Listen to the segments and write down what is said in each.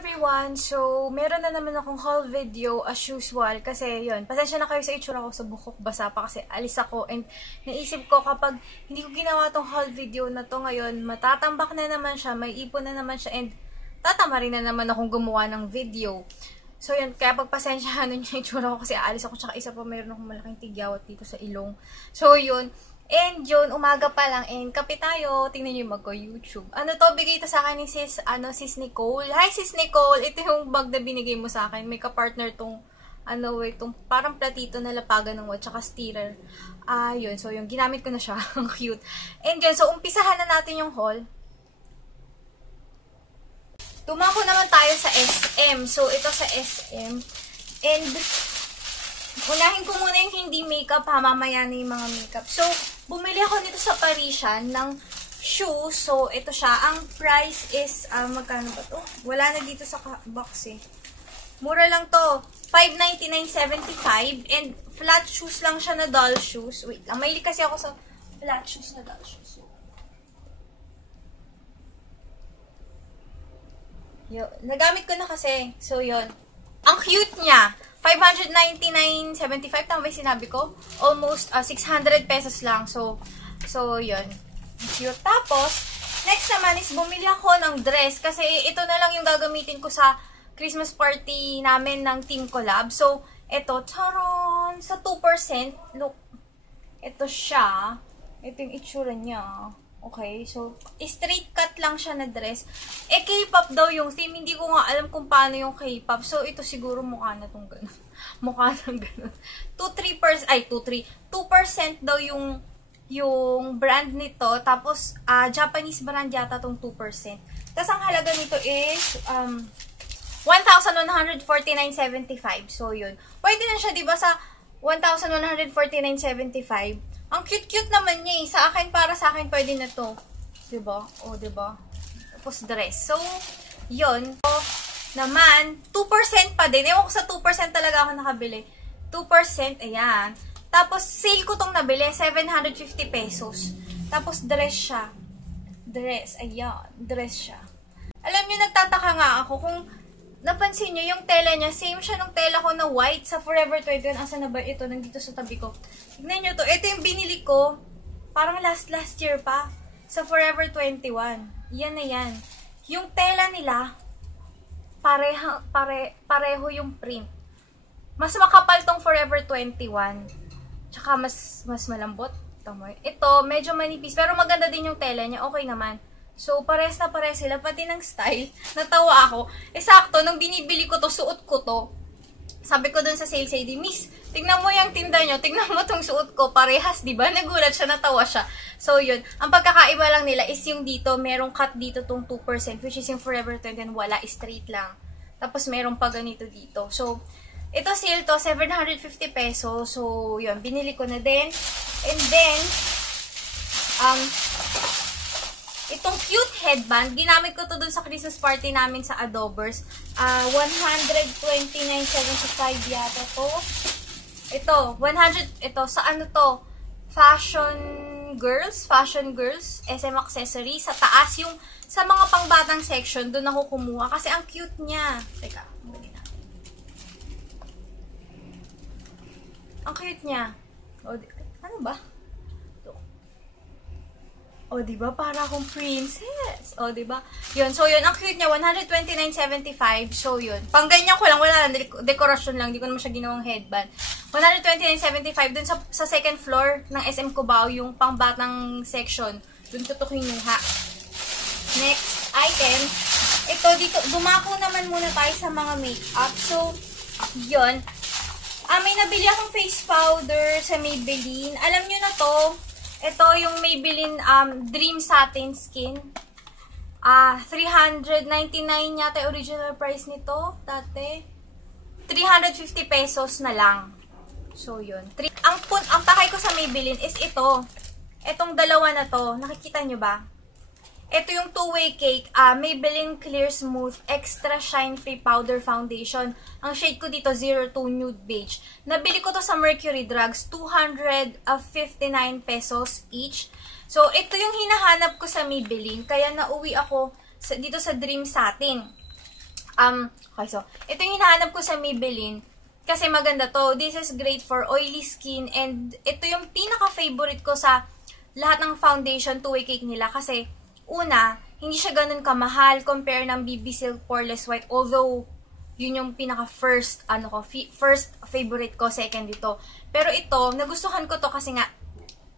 everyone! So, meron na naman akong haul video as usual kasi yun, pasensya na kayo sa itsura ko sa bukok basa pa kasi alis ako and naisip ko kapag hindi ko ginawa tong haul video na to ngayon, matatambak na naman siya, may ipon na naman siya and tatama rin na naman akong gumawa ng video. So, yun, kaya pagpasensyahan nun yung itsura ko kasi aalis ako tsaka isa pa meron akong malaking tigyawat dito sa ilong. So, yun, And yun, umaga pa lang. And kape tayo. Tingnan nyo magko-YouTube. Ano to? Bigay ito sa akin ni sis, ano, sis Nicole. Hi, sis Nicole. Ito yung bag na binigay mo sa akin. May ka-partner tong, ano, itong parang platito na lapagan ng watch, tsaka steerer. Ah, yun. So, yung ginamit ko na siya. Ang cute. And yun, so, umpisahan na natin yung haul. Tumako naman tayo sa SM. So, ito sa SM. And, unahin ko muna yung hindi makeup ha, mamaya na yung mga makeup. So, bumili ako nito sa Parisian ng shoes. So, ito siya. Ang price is, uh, magkano ba to? Wala na dito sa box eh. Mura lang to. 599.75 and flat shoes lang siya na doll shoes. Wait lang, mahilig kasi ako sa flat shoes na doll shoes. Yo, nagamit ko na kasi. So, yon Ang cute niya. 599.75, tama ba sinabi ko? Almost uh, 600 pesos lang. So, so yun. Cute. Tapos, next naman is bumili ako ng dress kasi ito na lang yung gagamitin ko sa Christmas party namin ng Team Collab. So, ito, charon, sa 2%, look, ito siya. Ito yung itsura niya. Okay, so, straight cut lang siya na dress. Eh, K-pop daw yung theme. Hindi ko nga alam kung paano yung K-pop. So, ito siguro mukha na tong ganun. mukha na ganun. 2-3%, ay, 2-3, 2% daw yung yung brand nito. Tapos, uh, Japanese brand yata tong 2%. Tapos, ang halaga nito is, um, 1,149.75. So, yun. Pwede na siya, di ba, sa 1,149.75 ang cute-cute naman niya eh. Sa akin, para sa akin, pwede na to. Diba? O, diba? Tapos dress. So, yun. So, naman, 2% pa din. Ewan ko sa 2% talaga ako nakabili. 2%, ayan. Tapos, sale ko tong nabili, 750 pesos. Tapos, dress siya. Dress, ayan. Dress siya. Alam niyo, nagtataka nga ako kung napansin nyo, yung tela niya, same siya nung tela ko na white sa Forever 21. Asa na ba ito? Nandito sa tabi ko. Tignan nyo to. Ito yung binili ko. Parang last last year pa. Sa Forever 21. Yan na yan. Yung tela nila, pareha, pare, pareho yung print. Mas makapal tong Forever 21. Tsaka mas, mas malambot. Ito, medyo manipis. Pero maganda din yung tela niya. Okay naman. So, pares na pares sila, pati ng style. Natawa ako. Eh, sakto, nung binibili ko to, suot ko to. Sabi ko dun sa sales lady, Miss, tingnan mo yung tinda nyo, tingnan mo tong suot ko, parehas, di ba? Nagulat siya, natawa siya. So, yun. Ang pagkakaiba lang nila is yung dito, merong cut dito tong 2%, which is yung Forever 21, wala, straight lang. Tapos, merong pa ganito dito. So, ito sale to, 750 pesos. So, yun, binili ko na din. And then, um, Itong cute headband, ginamit ko to dun sa Christmas party namin sa Adobers. Uh, ah, 129.75 yata to. Ito, 100, ito, sa ano to? Fashion Girls, Fashion Girls, SM Accessory. Sa taas yung, sa mga pangbatang section, dun ako kumuha. Kasi ang cute niya. Teka, Ang cute niya. O, ano ba? O, di ba? Para akong princess. O, di ba? Yun. So, yun. Ang cute niya. 129.75. So, yun. Pang ganyan ko lang. Wala lang. Dekorasyon lang. Di ko naman siya ginawang headband. 129.75. Dun sa, sa second floor ng SM Cubao, yung pangbatang section. Dun tutukin yung ha. Next item. Ito, dito. Dumako naman muna tayo sa mga makeup. So, yun. Ah, may nabili akong face powder sa Maybelline. Alam nyo na to ito yung Maybelline um, Dream Satin Skin. Ah, uh, 399 yata original price nito dati. 350 pesos na lang. So, yun. Ang, ang pakay ko sa Maybelline is ito. Itong dalawa na to. Nakikita nyo ba? Ito yung two-way cake, uh, Maybelline Clear Smooth Extra Shine Free Powder Foundation. Ang shade ko dito, 02 Nude Beige. Nabili ko to sa Mercury Drugs, 259 pesos each. So, ito yung hinahanap ko sa Maybelline, kaya nauwi ako sa, dito sa Dream Satin. Um, okay, so, ito yung hinahanap ko sa Maybelline. Kasi maganda to. This is great for oily skin. And ito yung pinaka-favorite ko sa lahat ng foundation two-way cake nila. Kasi, una, hindi siya ganun kamahal compare ng BB Silk Poreless White. Although, yun yung pinaka-first, ano ko, first favorite ko, second dito. Pero ito, nagustuhan ko to kasi nga,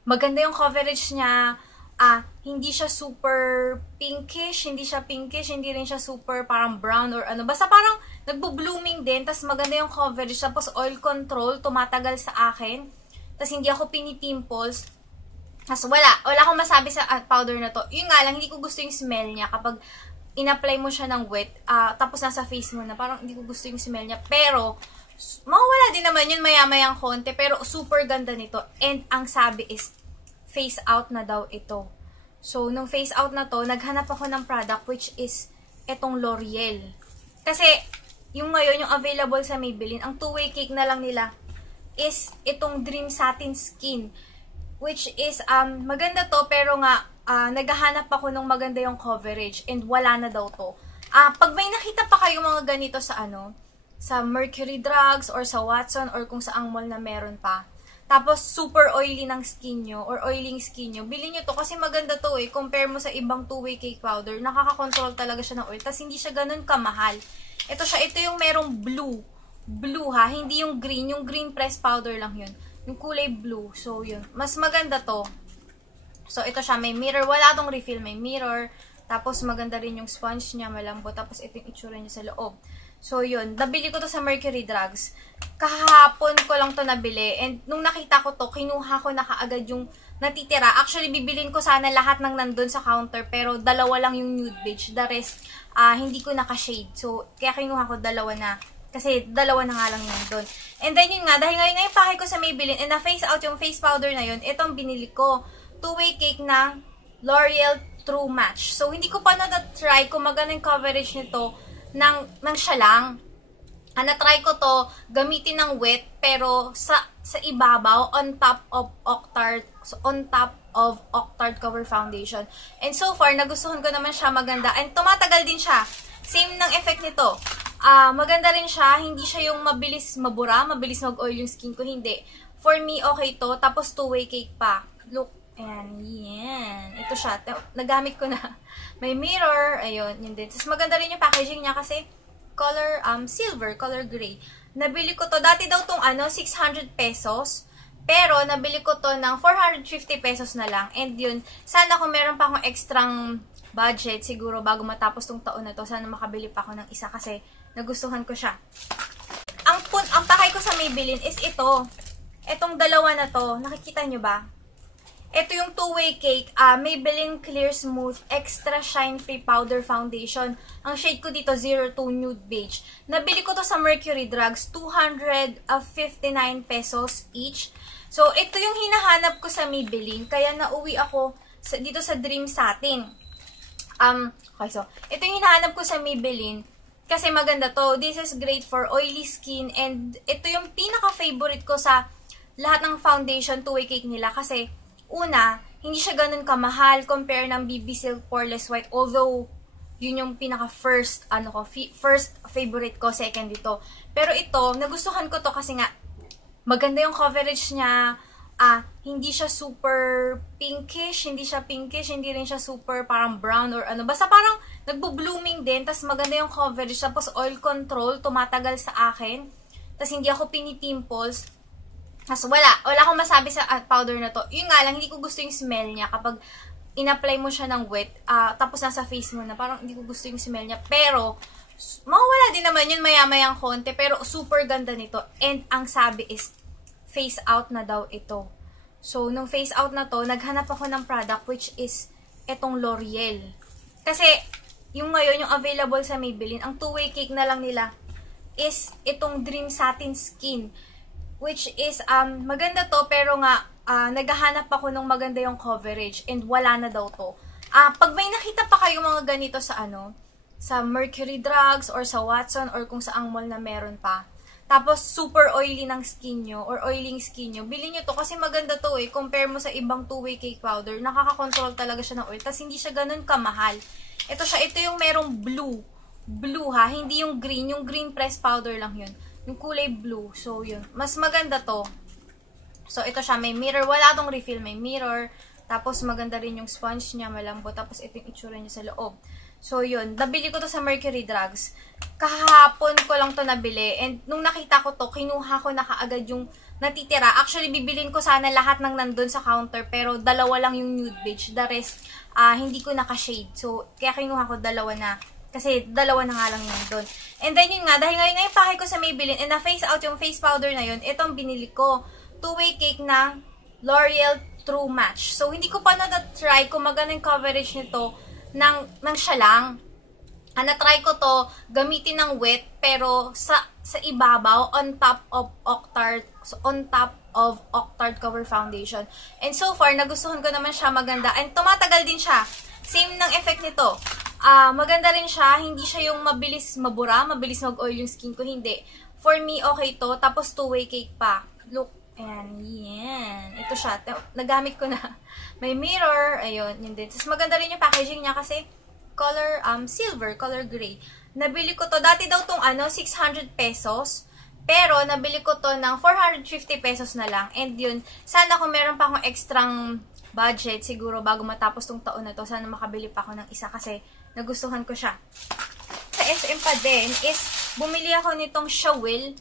maganda yung coverage niya, ah, hindi siya super pinkish, hindi siya pinkish, hindi rin siya super parang brown or ano. Basta parang nagbo-blooming din, tapos maganda yung coverage, tapos oil control, tumatagal sa akin. Tapos hindi ako pinipimples. Tapos wala, wala akong masabi sa uh, powder na to. Yun nga lang, hindi ko gusto yung smell niya kapag in-apply mo siya ng wet, uh, tapos nasa face mo na, parang hindi ko gusto yung smell niya. Pero, mawala din naman yun maya-mayang konti, pero super ganda nito. And ang sabi is, face out na daw ito. So, nung face out na to, naghanap ako ng product which is etong L'Oreal. Kasi, yung ngayon, yung available sa Maybelline, ang two-way cake na lang nila is itong Dream Satin Skin. Which is, um, maganda to, pero nga, uh, naghahanap ako ng maganda yung coverage and wala na daw to. Ah, uh, pag may nakita pa kayo mga ganito sa ano, sa Mercury Drugs or sa Watson or kung saang mall na meron pa, tapos, super oily ng skin nyo or oiling skin nyo, bilhin nyo to kasi maganda to eh. Compare mo sa ibang two-way cake powder, nakaka-control talaga siya ng oil. Tapos, hindi siya ganun kamahal. Ito siya, ito yung merong blue. Blue ha, hindi yung green. Yung green press powder lang yun. Yung kulay blue. So, yun. Mas maganda to. So, ito siya, may mirror. Wala tong refill, may mirror. Tapos, maganda rin yung sponge niya, malambot. Tapos, ito yung itsura niya sa loob. So, yun. Nabili ko to sa Mercury Drugs. Kahapon ko lang to nabili. And nung nakita ko to, kinuha ko na kaagad yung natitira. Actually, bibilin ko sana lahat ng nandun sa counter. Pero dalawa lang yung nude beige. The rest, uh, hindi ko naka-shade. So, kaya kinuha ko dalawa na. Kasi dalawa na nga lang yun doon. And then yun nga, dahil ngayon ngayon pakay ko sa Maybelline and na-face out yung face powder na yun, itong binili ko. Two-way cake ng L'Oreal True Match. So, hindi ko pa na-try kung maganda yung coverage nito ng, ng siya lang. Ah, na-try ko to gamitin ng wet pero sa sa ibabaw on top of Octard on top of Octard Cover Foundation. And so far nagustuhan ko naman siya maganda and tumatagal din siya. Same ng effect nito. Uh, maganda rin siya, hindi siya yung mabilis mabura, mabilis mag-oil yung skin ko, hindi. For me okay to, tapos two-way cake pa. Look, ayan, yan. Ito siya, nagamit ko na. May mirror, ayun, yun din. Tapos maganda rin yung packaging niya kasi color um silver, color gray. Nabili ko to, dati daw tong ano, 600 pesos. Pero, nabili ko to ng 450 pesos na lang. And yun, sana kung meron pa akong extrang budget, siguro bago matapos tong taon na to, sana makabili pa ako ng isa kasi nagustuhan ko siya. Ang, pun ang pakay ko sa Maybelline is ito. Etong dalawa na to, nakikita nyo ba? Ito yung two-way cake, uh, Maybelline Clear Smooth Extra Shine Free Powder Foundation. Ang shade ko dito, 02 Nude Beige. Nabili ko to sa Mercury Drugs, 259 pesos each. So, ito yung hinahanap ko sa Maybelline, kaya nauwi ako sa, dito sa Dream Satin. Um, okay, so, ito yung hinahanap ko sa Maybelline, kasi maganda to. This is great for oily skin, and ito yung pinaka-favorite ko sa lahat ng foundation two-way cake nila, kasi una, hindi siya ganun kamahal compare ng BB Silk Poreless White. Although, yun yung pinaka first, ano ko, first favorite ko, second dito. Pero ito, nagustuhan ko to kasi nga, maganda yung coverage niya, ah, hindi siya super pinkish, hindi siya pinkish, hindi rin siya super parang brown or ano. Basta parang nagbo-blooming din, tas maganda yung coverage, tapos oil control, tumatagal sa akin. Tas hindi ako pinipimples. Tapos wala, wala akong masabi sa uh, powder na to. Yun nga lang, hindi ko gusto yung smell niya kapag in-apply mo siya ng wet, uh, tapos nasa face mo na, parang hindi ko gusto yung smell niya. Pero, mawala din naman yun maya-mayang konti, pero super ganda nito. And ang sabi is, face out na daw ito. So, nung face out na to, naghanap ako ng product which is etong L'Oreal. Kasi, yung ngayon, yung available sa Maybelline, ang two-way cake na lang nila is itong Dream Satin Skin which is, um, maganda to, pero nga, uh, naghahanap ako ng maganda yung coverage, and wala na daw to. Uh, pag may nakita pa kayo mga ganito sa ano, sa Mercury Drugs, or sa Watson, or kung saang mall na meron pa, tapos super oily ng skin nyo, or oiling skin nyo, bilhin nyo to, kasi maganda to eh, compare mo sa ibang two-way cake powder, nakaka-control talaga siya ng oil, tapos hindi siya ganun kamahal. Ito siya, ito yung merong blue, blue ha, hindi yung green. Yung green press powder lang yun. Yung kulay blue. So, yun. Mas maganda to. So, ito siya. May mirror. Wala tong refill. May mirror. Tapos, maganda rin yung sponge niya. Malambot. Tapos, ito yung itsura niya sa loob. So, yun. Nabili ko to sa Mercury Drugs. Kahapon ko lang to nabili. And, nung nakita ko to, kinuha ko na kaagad yung natitira. Actually, bibilin ko sana lahat ng nandun sa counter. Pero, dalawa lang yung nude beige. The rest, uh, hindi ko naka-shade. So, kaya kinuha ko dalawa na. Kasi, dalawa na nga lang yun doon. And then, yun nga, dahil ngayon ngayon pakay ko sa Maybelline, and na-face out yung face powder na yun, itong binili ko. Two-way cake ng L'Oreal True Match. So, hindi ko pa na-try kung maganda yung coverage nito ng, ng siya lang. Ah, na-try ko to gamitin ng wet pero sa sa ibabaw on top of Octard on top of Octard Cover Foundation. And so far nagustuhan ko naman siya maganda and tumatagal din siya. Same ng effect nito. Uh, maganda rin siya, hindi siya yung mabilis mabura, mabilis mag-oil yung skin ko, hindi. For me okay to, tapos two-way cake pa. Look, ayan, yan. Ito siya, nagamit ko na. May mirror, ayun, yun din. Tapos maganda rin yung packaging niya kasi color um silver, color gray. Nabili ko to, dati daw tong ano, 600 pesos. Pero, nabili ko to ng 450 pesos na lang. And yun, sana kung meron pa akong extrang budget, siguro bago matapos tong taon na to, sana makabili pa ako ng isa kasi nagustuhan ko siya. Sa SM pa din is, bumili ako nitong Shawil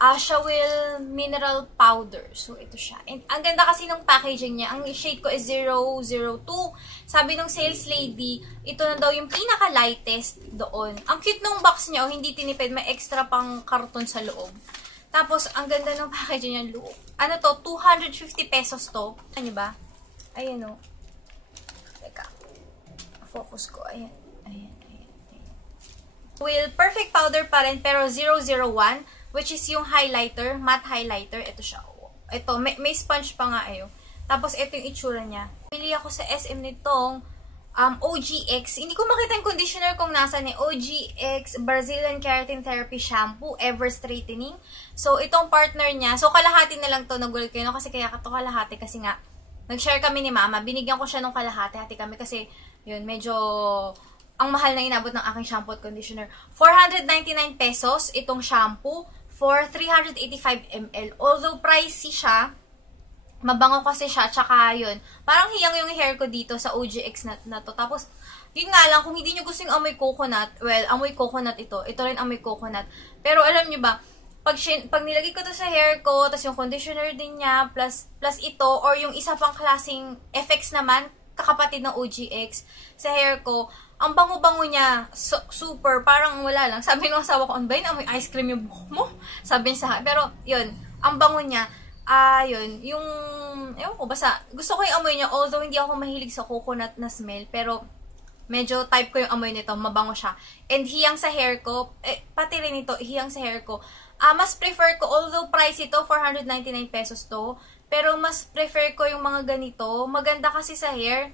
uh, Shawil Mineral Powder. So, ito siya. And ang ganda kasi ng packaging niya. Ang shade ko is 002. Sabi ng sales lady, ito na daw yung pinaka-lightest doon. Ang cute ng box niya, oh, hindi tinipid. May extra pang karton sa loob. Tapos, ang ganda ng packaging niya. Loob. Ano to? 250 pesos to. Ano ba? Ayan o. Oh. Teka. Focus ko. Ayan. Ayan. Ayan. ayan. Will, perfect powder pa rin, pero 001 which is yung highlighter, matte highlighter. Ito siya. Ito, may, may sponge pa nga eh. Tapos, ito yung itsura niya. Pili ako sa SM nitong um, OGX. Hindi ko makita yung conditioner kung nasa ni OGX Brazilian Keratin Therapy Shampoo Ever Straightening. So, itong partner niya. So, kalahati na lang to Nagulat kayo. No? Kasi kaya ka to kalahati. Kasi nga, nag-share kami ni mama. Binigyan ko siya nung kalahati. Hati kami kasi, yun, medyo ang mahal na inabot ng aking shampoo at conditioner. 499 pesos itong shampoo for 385 ml. Although pricey siya, mabango kasi siya, tsaka yun, parang hiyang yung hair ko dito sa OGX na, na to. Tapos, yun nga lang, kung hindi nyo gusto yung amoy coconut, well, amoy coconut ito. Ito rin amoy coconut. Pero alam nyo ba, pag, pag nilagay ko to sa hair ko, tapos yung conditioner din niya, plus, plus ito, or yung isa pang klaseng effects naman, kakapatid ng OGX, sa hair ko, ang bango-bango niya, so, super, parang wala lang. Sabi ng asawa ko, ano ba yun? Amoy ice cream yung buhok mo? Sabi niya sa akin. Pero, yun, ang bango niya, ah, uh, yun, yung, ewan ko, basta, gusto ko yung amoy niya, although hindi ako mahilig sa coconut na smell, pero, medyo type ko yung amoy nito, mabango siya. And hiyang sa hair ko, eh, pati rin ito, hiyang sa hair ko, uh, mas prefer ko, although price ito, 499 pesos to, pero mas prefer ko yung mga ganito, maganda kasi sa hair,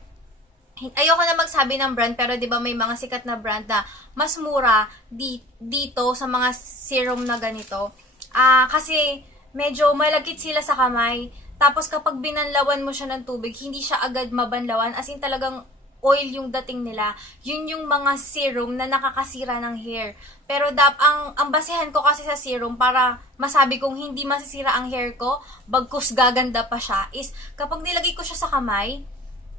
ayoko na magsabi ng brand pero 'di ba may mga sikat na brand na mas mura di, dito sa mga serum na ganito. Ah, uh, kasi medyo malagkit sila sa kamay. Tapos kapag binanlawan mo siya ng tubig, hindi siya agad mabanlawan. As in talagang oil yung dating nila. Yun yung mga serum na nakakasira ng hair. Pero dap ang ang basehan ko kasi sa serum para masabi kong hindi masisira ang hair ko, bagkus gaganda pa siya is kapag nilagay ko siya sa kamay,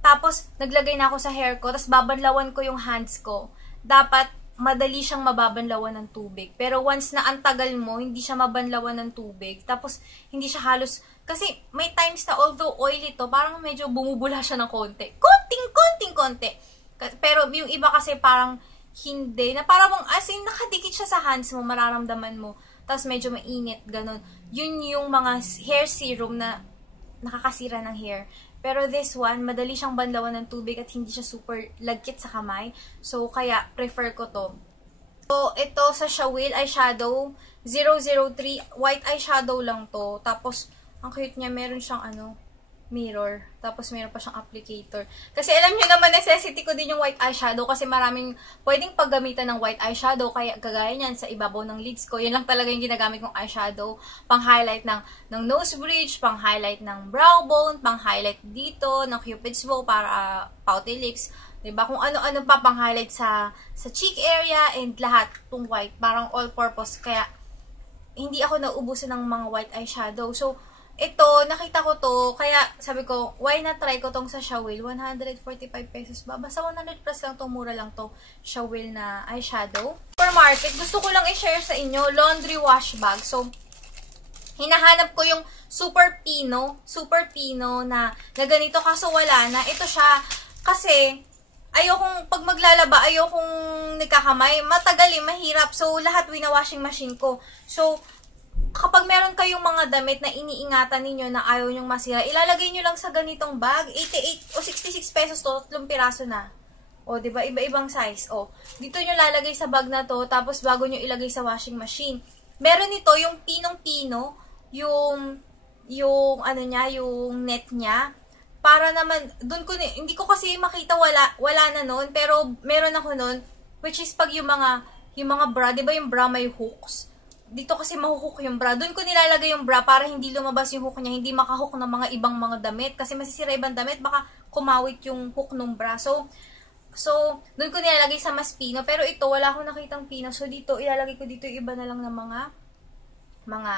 tapos, naglagay na ako sa hair ko, tapos babanlawan ko yung hands ko. Dapat, madali siyang mababanlawan ng tubig. Pero once na antagal mo, hindi siya mabanlawan ng tubig. Tapos, hindi siya halos, kasi may times na although oily to, parang medyo bumubula siya ng konti. Konting, konting, konti. Pero yung iba kasi parang hindi. Na parang as in, nakadikit siya sa hands mo, mararamdaman mo. Tapos medyo mainit, ganun. Yun yung mga hair serum na nakakasira ng hair. Pero this one, madali siyang banlawan ng tubig at hindi siya super lagkit sa kamay. So, kaya prefer ko to. So, ito sa Shawil eyeshadow 003. White eyeshadow lang to. Tapos, ang cute niya, meron siyang ano, mirror. Tapos, meron pa siyang applicator. Kasi alam niyo naman, necessity ko din yung white eyeshadow kasi maraming pwedeng paggamitan ng white eyeshadow. Kaya, kagaya niyan, sa ibabaw ng lids ko, yan lang talaga yung ginagamit kong eyeshadow. Pang-highlight ng, ng nose bridge, pang-highlight ng brow bone, pang-highlight dito, ng cupid's bow para uh, pouty lips. 'Di ba? Kung ano-ano pa pang highlight sa sa cheek area and lahat tong white, parang all purpose kaya hindi ako naubusan ng mga white eyeshadow. So, ito, nakita ko to, kaya sabi ko, why not try ko tong sa Shawil? 145 pesos ba? Basta 100 plus lang to, mura lang to, Shawil na eyeshadow. For market, gusto ko lang i-share sa inyo, laundry wash bag. So, hinahanap ko yung super pino, super pino na, na ganito, kaso wala na. Ito siya, kasi, ayokong, pag maglalaba, ayokong nagkakamay. Matagal eh, mahirap. So, lahat wina-washing machine ko. So, kapag meron kayong mga damit na iniingatan ninyo na ayaw nyong masira, ilalagay nyo lang sa ganitong bag. 88 o 66 pesos to, tatlong piraso na. O, di ba? Iba-ibang size. O, dito nyo lalagay sa bag na to, tapos bago nyo ilagay sa washing machine. Meron nito yung pinong-pino, yung, yung, ano niya, yung net niya. Para naman, dun ko, hindi ko kasi makita, wala, wala na nun, pero meron ako nun, which is pag yung mga, yung mga bra, di ba yung bra may hooks? Dito kasi mahuhook yung bra. Doon ko nilalagay yung bra para hindi lumabas yung hook niya, hindi makahook ng mga ibang mga damit. Kasi masisira ibang damit, baka kumawit yung hook ng bra. So, so doon ko nilalagay sa mas pino. Pero ito, wala akong nakitang pino. So, dito, ilalagay ko dito iba na lang ng mga, mga,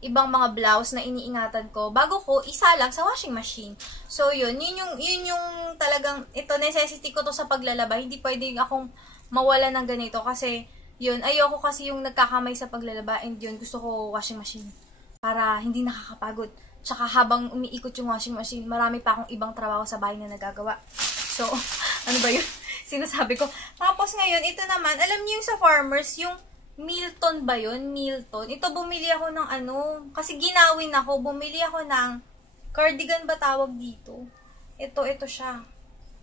ibang mga blouse na iniingatan ko bago ko isa lang sa washing machine. So, yun. Yun yung, yun yung talagang, ito, necessity ko to sa paglalaba. Hindi pwedeng akong mawala ng ganito kasi, yun, ayoko kasi yung nagkakamay sa paglalaba and yun, gusto ko washing machine. Para hindi nakakapagod. Tsaka habang umiikot yung washing machine, marami pa akong ibang trabaho sa bahay na nagagawa. So, ano ba yun? Sinasabi ko. Tapos ngayon, ito naman, alam niyo yung sa farmers, yung Milton ba yun? Milton. Ito, bumili ako ng ano, kasi ginawin ako, bumili ako ng cardigan ba tawag dito? Ito, ito siya.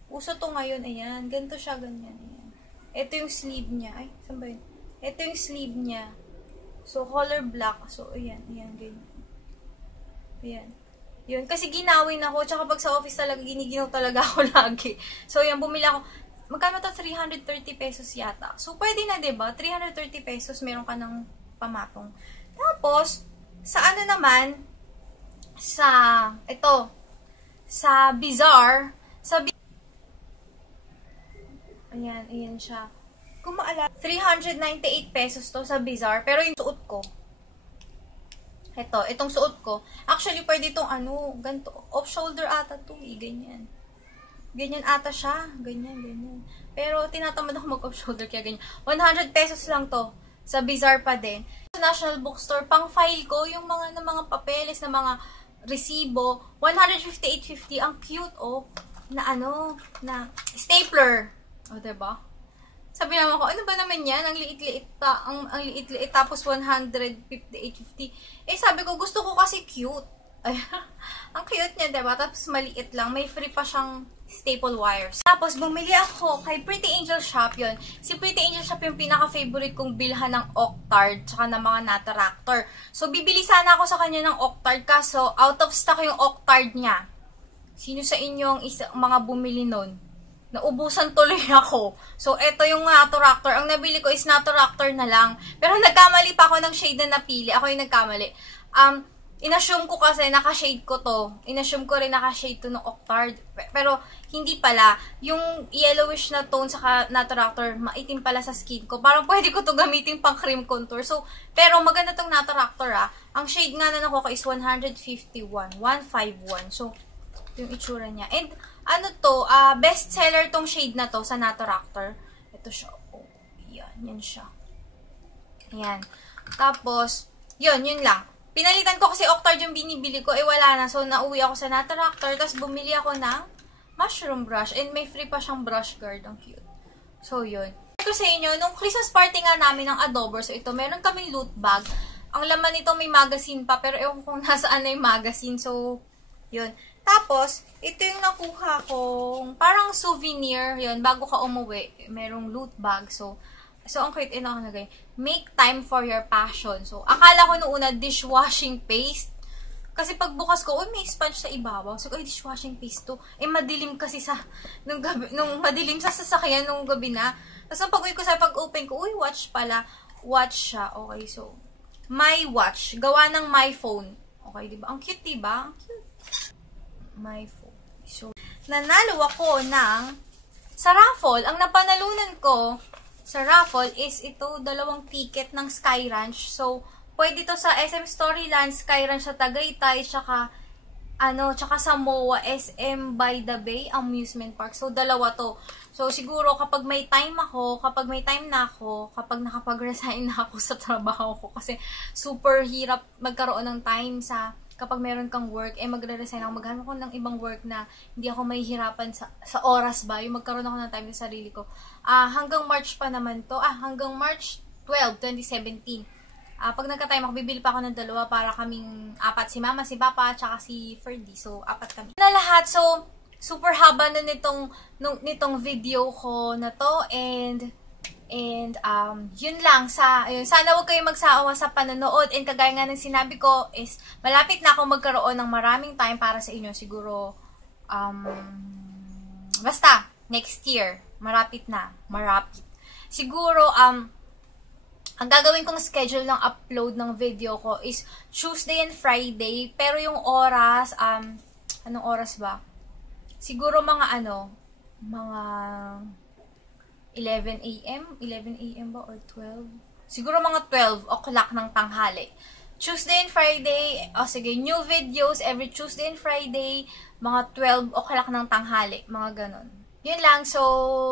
Uso to ngayon, ayan. Ganito siya, ganyan. Ito yung sleeve niya. Ay, saan ba yun? Ito yung sleeve niya. So, color black. So, ayan, ayan, ganyan. Ayan. Yun. Kasi ginawin ako. Tsaka pag sa office talaga, giniginaw talaga ako lagi. So, yan, bumili ako. Magkano to? 330 pesos yata. So, pwede na, ba diba? 330 pesos, meron ka ng pamatong. Tapos, sa ano naman, sa, ito, sa Bizarre, sa Ayan, ayan siya. Kung maalala, 398 pesos to sa Bizarre. Pero yung suot ko, ito, itong suot ko, actually, pwede itong ano, ganito, off-shoulder ata to, eh, ganyan. Ganyan ata siya, ganyan, ganyan. Pero, tinatamad ako mag-off-shoulder, kaya ganyan. 100 pesos lang to, sa Bizarre pa din. Sa National Bookstore, pang file ko, yung mga, na mga papeles, na mga resibo, 158.50, ang cute, oh, na ano, na stapler. O, oh, diba? Sabi naman ko, ano ba naman yan? Ang liit-liit ta, ang, ang liit-liit tapos 158.50. Eh, sabi ko, gusto ko kasi cute. Ang cute niya, diba? Tapos maliit lang. May free pa siyang staple wires. Tapos, bumili ako kay Pretty Angel Shop yon Si Pretty Angel Shop yung pinaka-favorite kong bilhan ng Octard tsaka ng mga Nataractor. So, bibili sana ako sa kanya ng Octard kaso out of stock yung Octard niya. Sino sa inyo ang isa, mga bumili nun? Naubusan tuloy ako. So, ito yung Naturactor. Ang nabili ko is Naturactor na lang. Pero nagkamali pa ako ng shade na napili. Ako yung nagkamali. Um, inassume ko kasi naka-shade ko to. Inassume ko rin naka-shade to ng Octard. Pero, hindi pala. Yung yellowish na tone sa Naturactor, maitim pala sa skin ko. Parang pwede ko to gamitin pang cream contour. So, pero maganda tong Naturactor ah. Ang shade nga na nakuha ko is 151. 151. So, yung itsura niya. And, ano to, uh, best seller tong shade na to sa Naturactor. Ito siya. Oh, yan, yan siya. Yan. Tapos, yun, yun lang. Pinalitan ko kasi Octard yung binibili ko, eh wala na. So, nauwi ako sa Naturactor, tapos bumili ako ng mushroom brush. And may free pa siyang brush guard. Ang cute. So, yun. Ito sa inyo, nung Christmas party nga namin ng Adober, so ito, meron kaming loot bag. Ang laman nito may magazine pa, pero ewan kung nasaan na yung magazine. So, yun. Tapos, ito yung nakuha kong parang souvenir, yun, bago ka umuwi, merong loot bag. So, so ang cute, ino ako nagay, make time for your passion. So, akala ko noong una, dishwashing paste. Kasi pagbukas ko, uy, may sponge sa ibabaw. So, ay, dishwashing paste to. Eh, madilim kasi sa, nung, gabi, nung madilim sa sasakyan nung gabi na. Tapos, ang pag-uwi ko sa pag-open ko, uy, watch pala. Watch siya. Okay, so, my watch. Gawa ng my phone. Okay, di ba? Ang cute, di ba? Ang cute my phone. So, nanalo ako ng sa raffle, ang napanalunan ko sa raffle is ito, dalawang ticket ng Sky Ranch. So, pwede to sa SM Storyland, Sky Ranch sa Tagaytay, tsaka ano, tsaka sa MOA, SM by the Bay Amusement Park. So, dalawa to. So, siguro kapag may time ako, kapag may time na ako, kapag nakapag-resign na ako sa trabaho ko, kasi super hirap magkaroon ng time sa kapag meron kang work, eh magre-resign ako, maghanap ako ng ibang work na hindi ako mahihirapan sa, sa oras ba, yung magkaroon ako ng time sa sarili ko. Ah, hanggang March pa naman to, ah, hanggang March 12, 2017. Ah, pag nagka-time ako, bibili pa ako ng dalawa para kaming apat, si mama, si papa, tsaka si Ferdy. So, apat kami. Na lahat, so, super haba na nitong, nung, nitong video ko na to, and And, um, yun lang. Sa, ayun, sana huwag kayong magsawa sa panonood. And kagaya nga ng sinabi ko is, malapit na ako magkaroon ng maraming time para sa inyo. Siguro, um, basta, next year. Marapit na. Marapit. Siguro, um, ang gagawin kong schedule ng upload ng video ko is Tuesday and Friday. Pero yung oras, um, anong oras ba? Siguro mga ano, mga 11 a.m. 11 a.m. ba or 12? Siguro mga 12 o'clock ng tanghali. Tuesday and Friday, o oh, sige, new videos every Tuesday and Friday, mga 12 o'clock ng tanghali, mga ganon. Yun lang, so,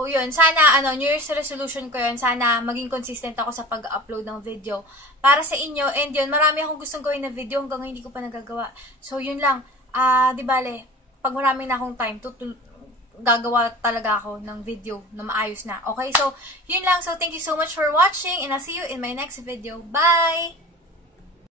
yun, sana, ano, New Year's resolution ko yun, sana maging consistent ako sa pag-upload ng video para sa inyo, and yun, marami akong gustong gawin na video hanggang ngayon hindi ko pa nagagawa. So, yun lang, ah, uh, di bale, pag marami na akong time, tutul gagawa talaga ako ng video na maayos na. Okay, so, yun lang. So, thank you so much for watching and I'll see you in my next video. Bye!